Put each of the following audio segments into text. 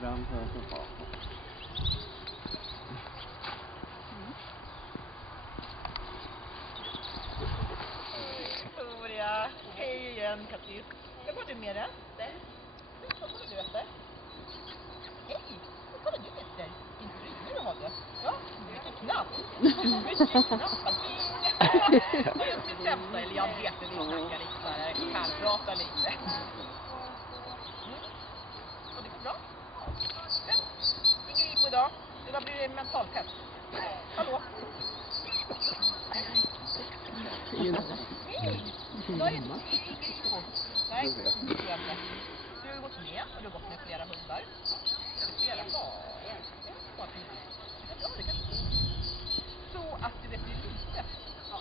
framför så bakom. Victoria, hej igen Kattis. Vem var du med det? Vad kollar du efter? Hej, vad kollar du efter? Inte du har det? Ja, vilken knapp. Vilken knapp. Det är mitt sämsta, eller jag vet att vi snackar lite så här, kallpratar lite. Och det går bra? Ingen IPO idag. Idag blir det mentaltest. Hallå? Hej! Idag är det ingen IPO. Nej, det tror jag inte. Du har gått med och du har gått med flera hundar. Är det flera? Ja, det kanske är. Så att du vet det är lite. Ja.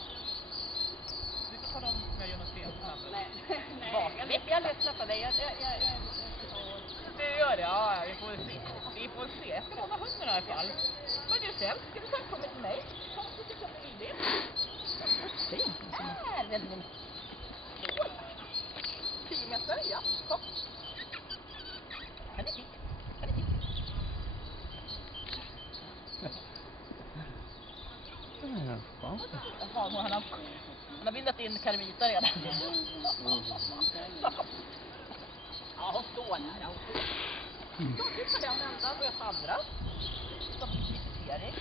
Du får tala om om jag gör något fel. Nej. Jag lyssnar på dig. Du gör det, ja, vi får se. Jag ska hålla hunden i alla fall. Vad är du sen? Ska du ta komma till mig? Kom och titta på video. Väldigt. 10 meter, ja. Kom. Han är fint. Han har bildat in Carmita redan. Ja, hon står där. Så tippar den enda och jag tar andra. Så blir det visitering.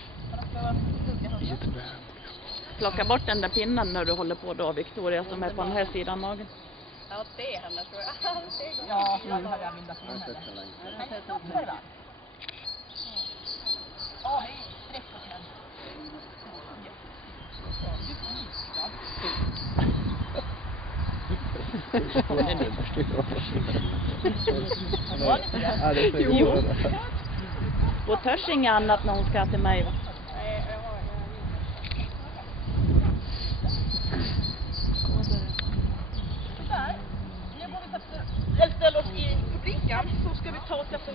Plocka bort den där pinnen när du håller på då, Victoria, som är på den här sidan magen. Ja, det är henne tror jag. Ja, jag har bildat in henne. Han är super va? Ja, hej. Sträck på den. Jo. Och törs inga annat när hon ska till mig va? Ställ oss i publiken så ska vi ta oss efter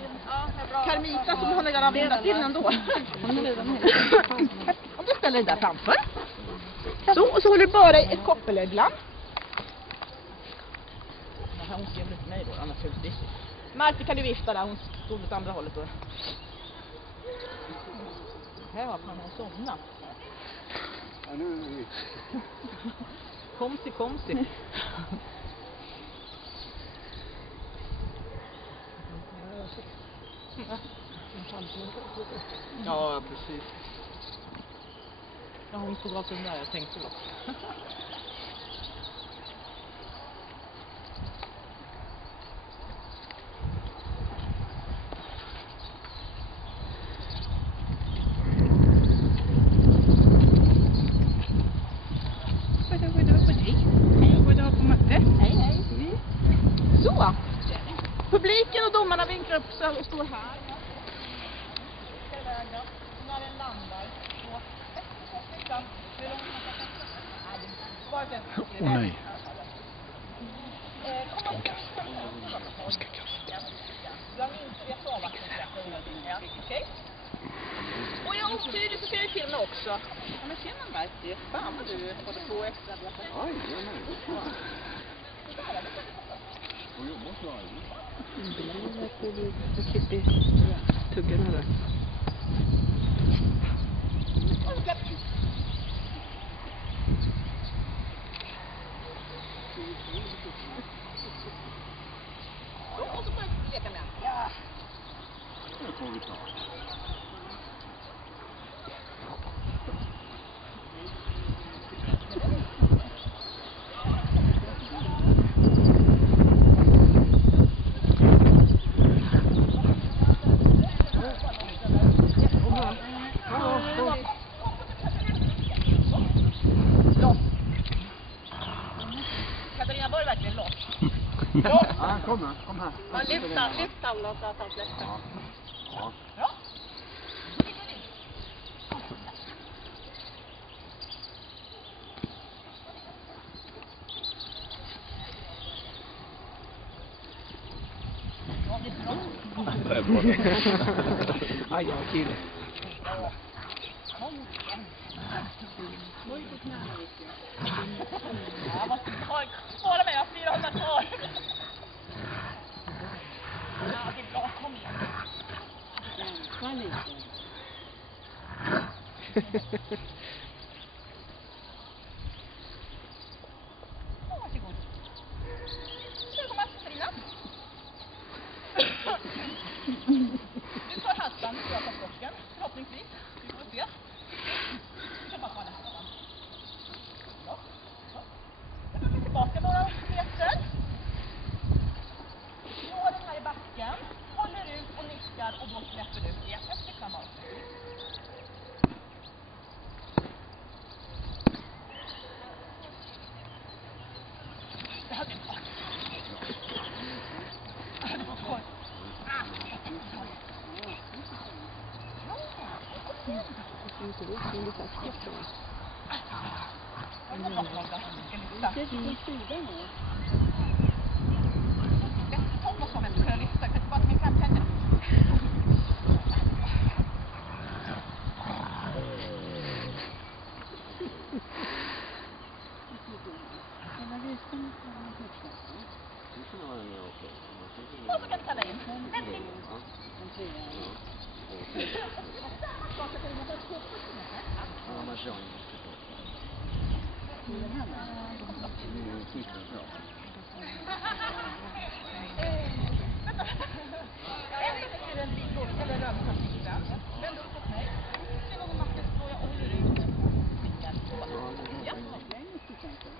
Carmita som hon redan bildat in ändå. Om du ställer dig där framför. Så, och så håller du bara i ett koppelöglan. Hon ser lite mig då, annars är det viktigt. Marti kan du vifta där, hon stod åt andra hållet då. Här har man somnat. Ja, nu är vi. Komsi. Ja, precis. Ja, hon tog av sig där, jag tänkte då. Så, publiken och domarna vinklar upp sig och står här. När den landar så hur långt man kan ta. Bara den. Åh nej. Hon ska kaffe. Jag minns att jag sa vart den ska komma. Okej? Och jag är otydlig så ser jag till mig också. Ja men tjena Marti, fan vad du håller på extra. Oj, det är nice. Och jobbar så här. Det Kitty tuggar där. Och så börjar vi leka med. Ja. Det får vi ta. Katarina, var det verkligen loss? Ja, kom här. Ja, lyft han då så att han släpper. Ja. Ja. Aj, jag kill. Ja, vad spara mig, jag har 400 kvar. Ja, det är bra, kom igen. Varsågod. Nu kommer Katarina. Du tar halsband och jag tar stocken. Förhoppningsvis. Vi får se. Vi kan bara ta nästa gång. Ja. Nu tar vi tillbaka några meter. Når den här i backen. Håller ut och nickar och då släpper du igen. Efter samma avsnitt. Det hade inte varit. Det hade varit skoj. Jag har bra fråga. Jag ska lyfta. Tom och så vet du hur jag lyfter. Kan du bara ta min framtänder? Och så kan du ställa in. Väldigt. Ja, man kör inte. Vänd upp åt mig. Sen någon matte står jag och håller ut.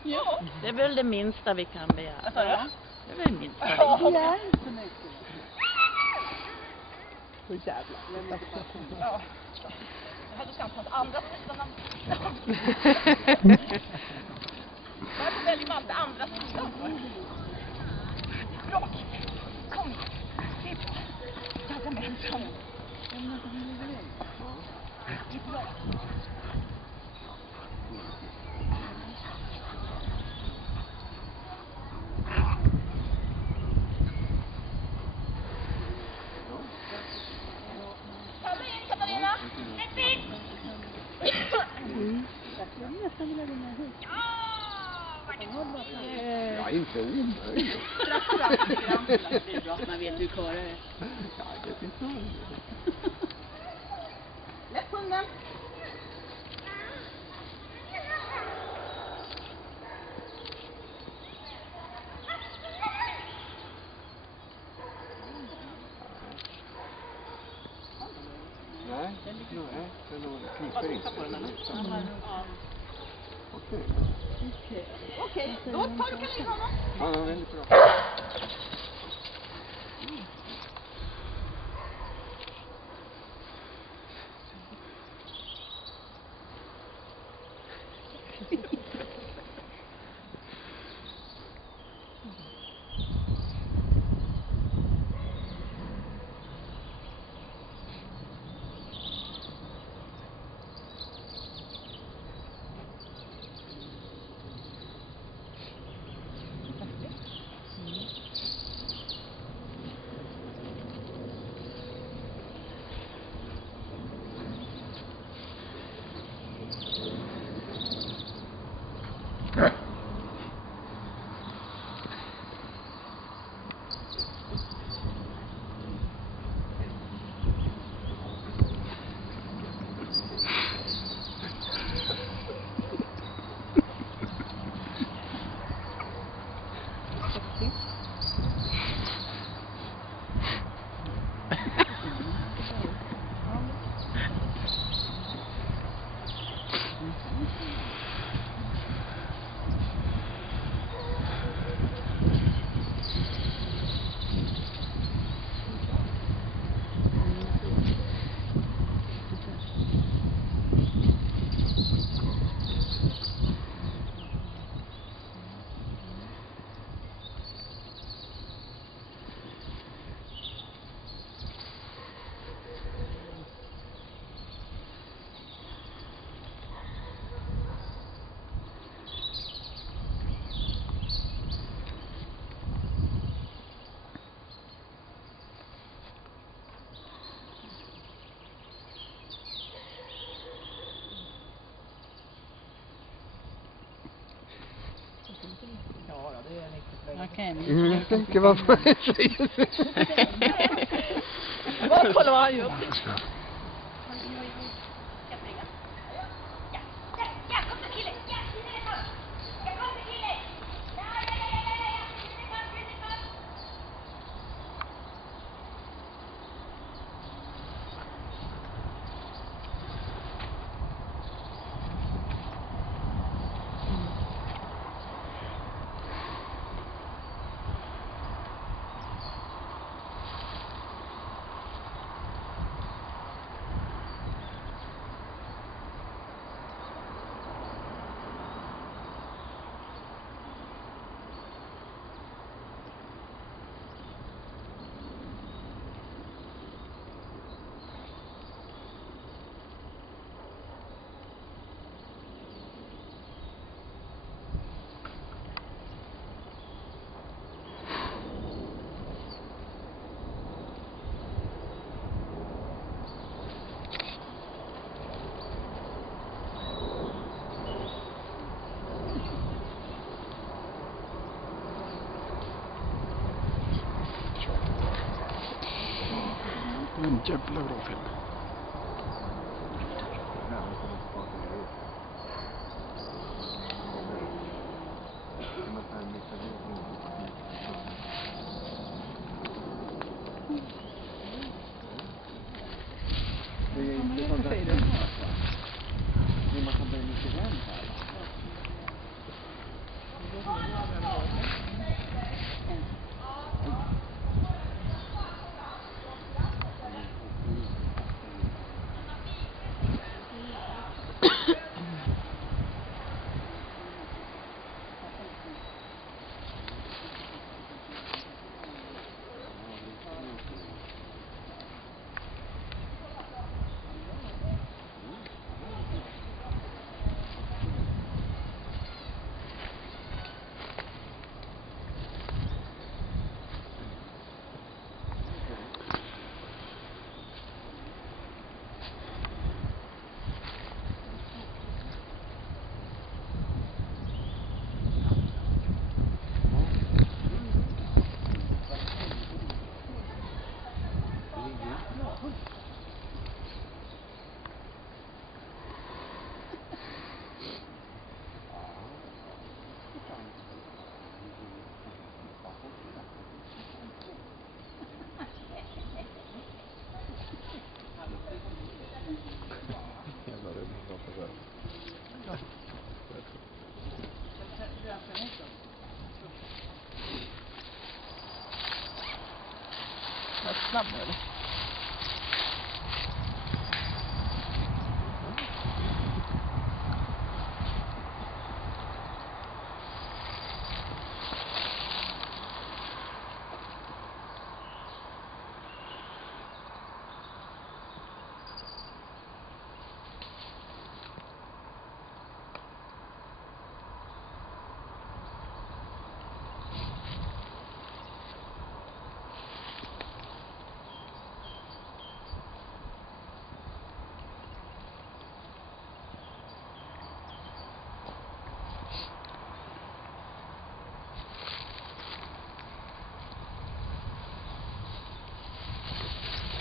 Ja, det är väl det minsta vi kan begära. Vad sa du? Det är väl det minsta. Ja, inte mycket. Så jävla. Ja. Jag hade känt att andra sidan. Varför väljer man inte andra sidan? Bra. Kom. Tipp. Jag med ensam. Det är bra. Kalla in Katarina. Riktigt. Jag vill nästan vilja ringa hit. Ja, inte omöjligt. Det är bra att man vet hur kvar det är. Ja, det finns nog. Lätt hunden. Nej, det är nog kniper inte. Okej, då tar du Katarina honom. Ja, väldigt bra. Okej. Jag tänker vad man säger. Vad kollar vad han gjort? En jävla bra film. Det är inte sånt där. Men man kan börja mycket väl här. Snabb nu, eller?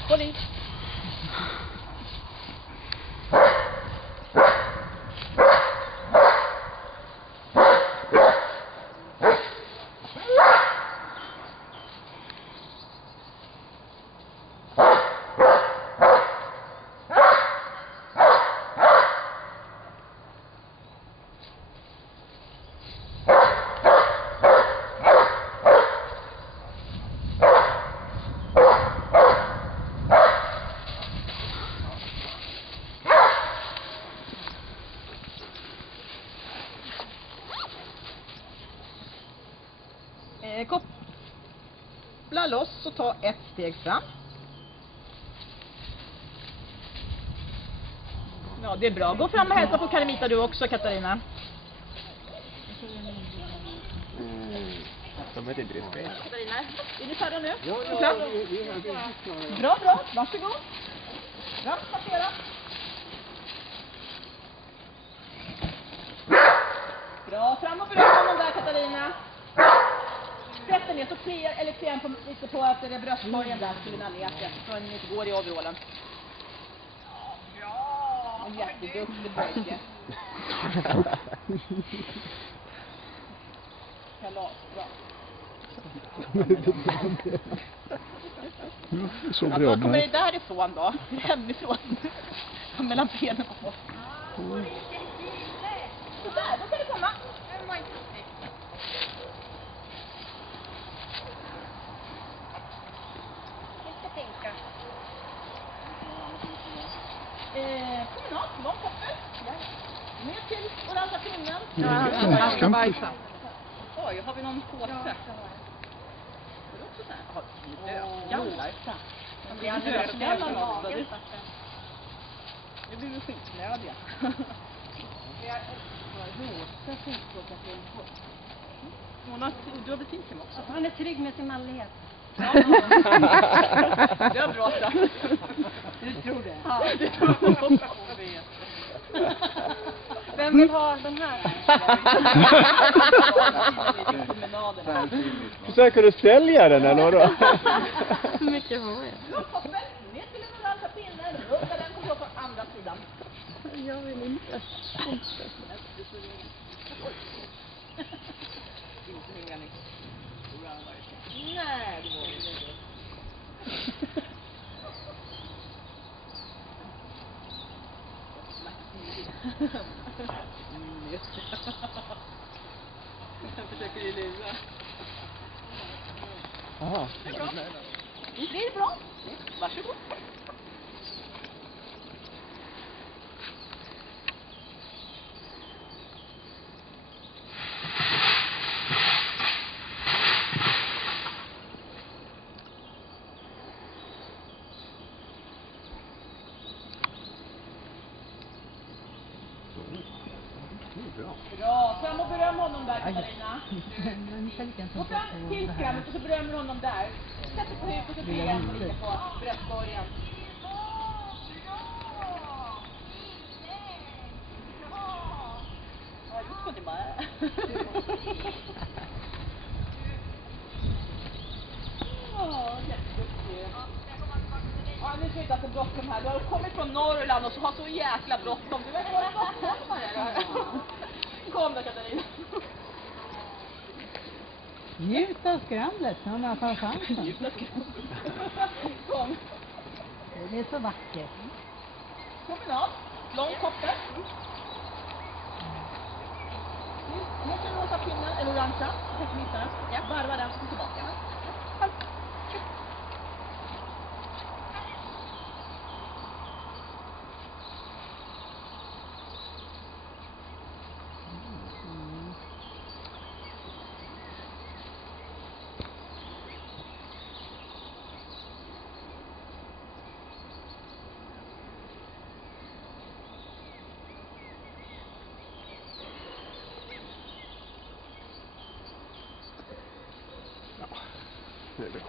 Håll i. Koppla loss och ta ett steg fram. Ja, det är bra. Gå fram och hälsa på Karimita du också, Katarina. De är inte respekt. Katarina, är ni färdiga nu? Ja, Bra, bra. Varsågod. Fram, passera. Bra, fram och beröm honom där, Katarina. Sätt ner så kläm på lite på att det är bröstkorgen där skulle kunna leka så ni inte går i overallen. Ja, en jätteduktig pojke. Kalas, bra. Så Ja, bra. då kommer det därifrån då, hemifrån. Mellan benen på. Så där, då kan det komma. Promenad, lång koppel. Ner till orangea pinnen. Oj, har vi någon påse? Det är också så här. Jallar. Det blir väl skitnödiga. Mona, du har betyg till mig också. Han är trygg med sin manlighet. Det är bra sagt. Du tror det? Ja, det tror jag också. Vem vill ha den här? Försöker du sälja den eller då? Så mycket var Ner till Jag vill inte. Nej, det var inte det. Jag försöker ju lura. Jaha. Det är bra. Varsågod. Bra, fram och beröm honom där, Katarina. Och fram till skammet och så berömmer honom där. Sätt dig på huvudet och så ben lite på bröstkorgen. Ja, det får det bara. Ja, jätteduktig. Ja, nu ska vi inte ha så bråttom här. Du har kommit från Norrland och så har så jäkla bråttom. Du vet vad stockholmare är. Kom då, Katarina. Njut av skramlet, när man tar chansen. Kom. Det är så vackert. Promenad. Lång koppe. Nu ska du låta pinnen, eller orangea. Jag tänkte missa den. Ja, varva den och tillbaka. Det är bra.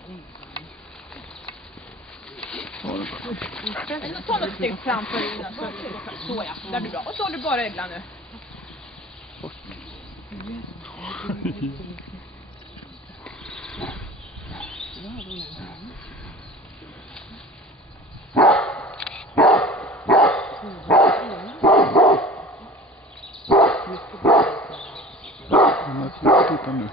Ta något steg framför innan. Så ja, där blir bra. Och så har du bara öglan nu. Titta nu.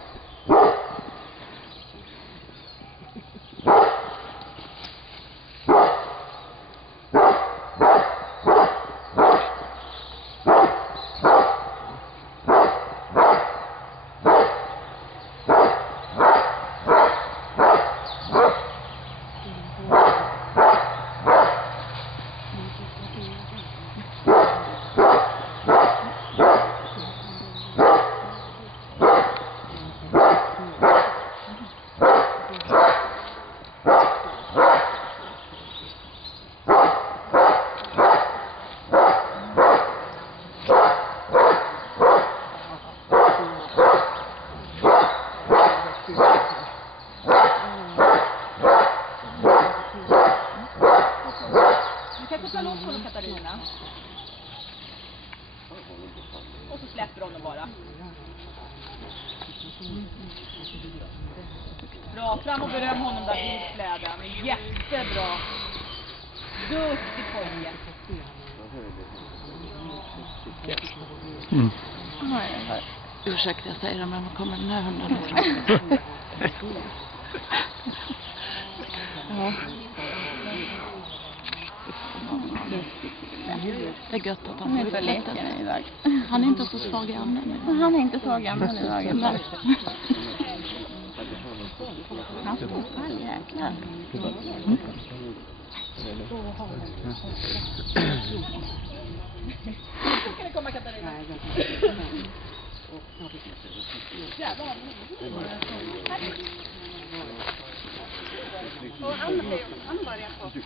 Katarina. Och så släpper de bara. Bra, fram och beröm honom där i släden. Jättebra. Duktig pojke. Ursäkta, jag säger det, men man kommer den här hunden. Ja. Det är gött att han får leka iväg. Han är inte så svag i armen. Han är inte svag i armen iväg. Nej. Han står här, jäklar. Nu ska ni komma, Katarina. Jävlar. Och han börjar på. Så,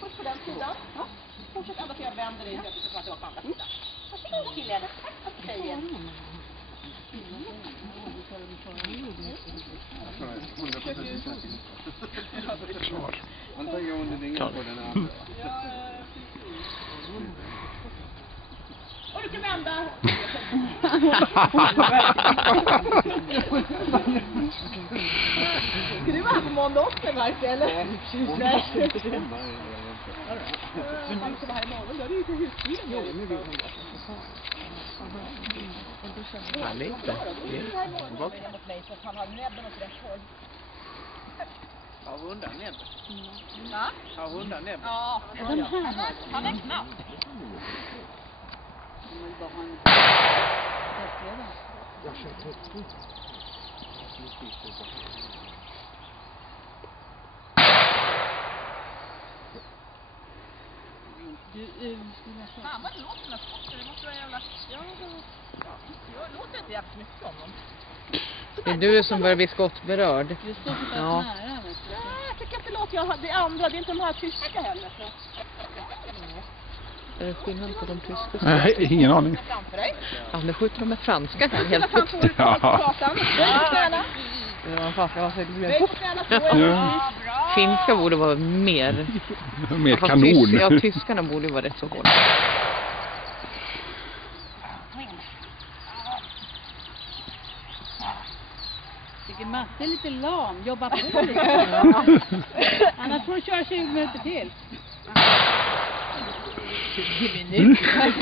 först på den sidan. Ja. Fortsätt ända till jag vänder dig så att det var på andra sidan. Varsågod killen. Tack för tjejen. 100% man tar ju under ringen på den andra. Och du kan vända Amanda! Ska du vara här på måndag också, Marke, eller? Nej. Men du ska vara här imorgon, då är det ju till husbilen. Jo, nu vill hon Härligt. Han har näbben åt rätt håll. Har hundar näbb? Va? Har hundar näbb? Ja, han är knapp. Fan vad det låter den här sporten, det måste vara jävla... Ja, det låter inte jävligt mycket om dem. Det är du som börjar bli skottberörd. Ja. Jag tycker att det låter, det andra, det är inte de här tyska heller. Är det skillnad på de tyska? Nej, ingen aning. Ja, nu skjuter de med franska helt Helt plötsligt. Ja. Finska borde vara mer. Mer kanon. Ja, tyskarna borde vara rätt så hårda. Tycker Matte är lite lam. Jobba på lite. Annars får du köra 20 minuter till. 20 minuter?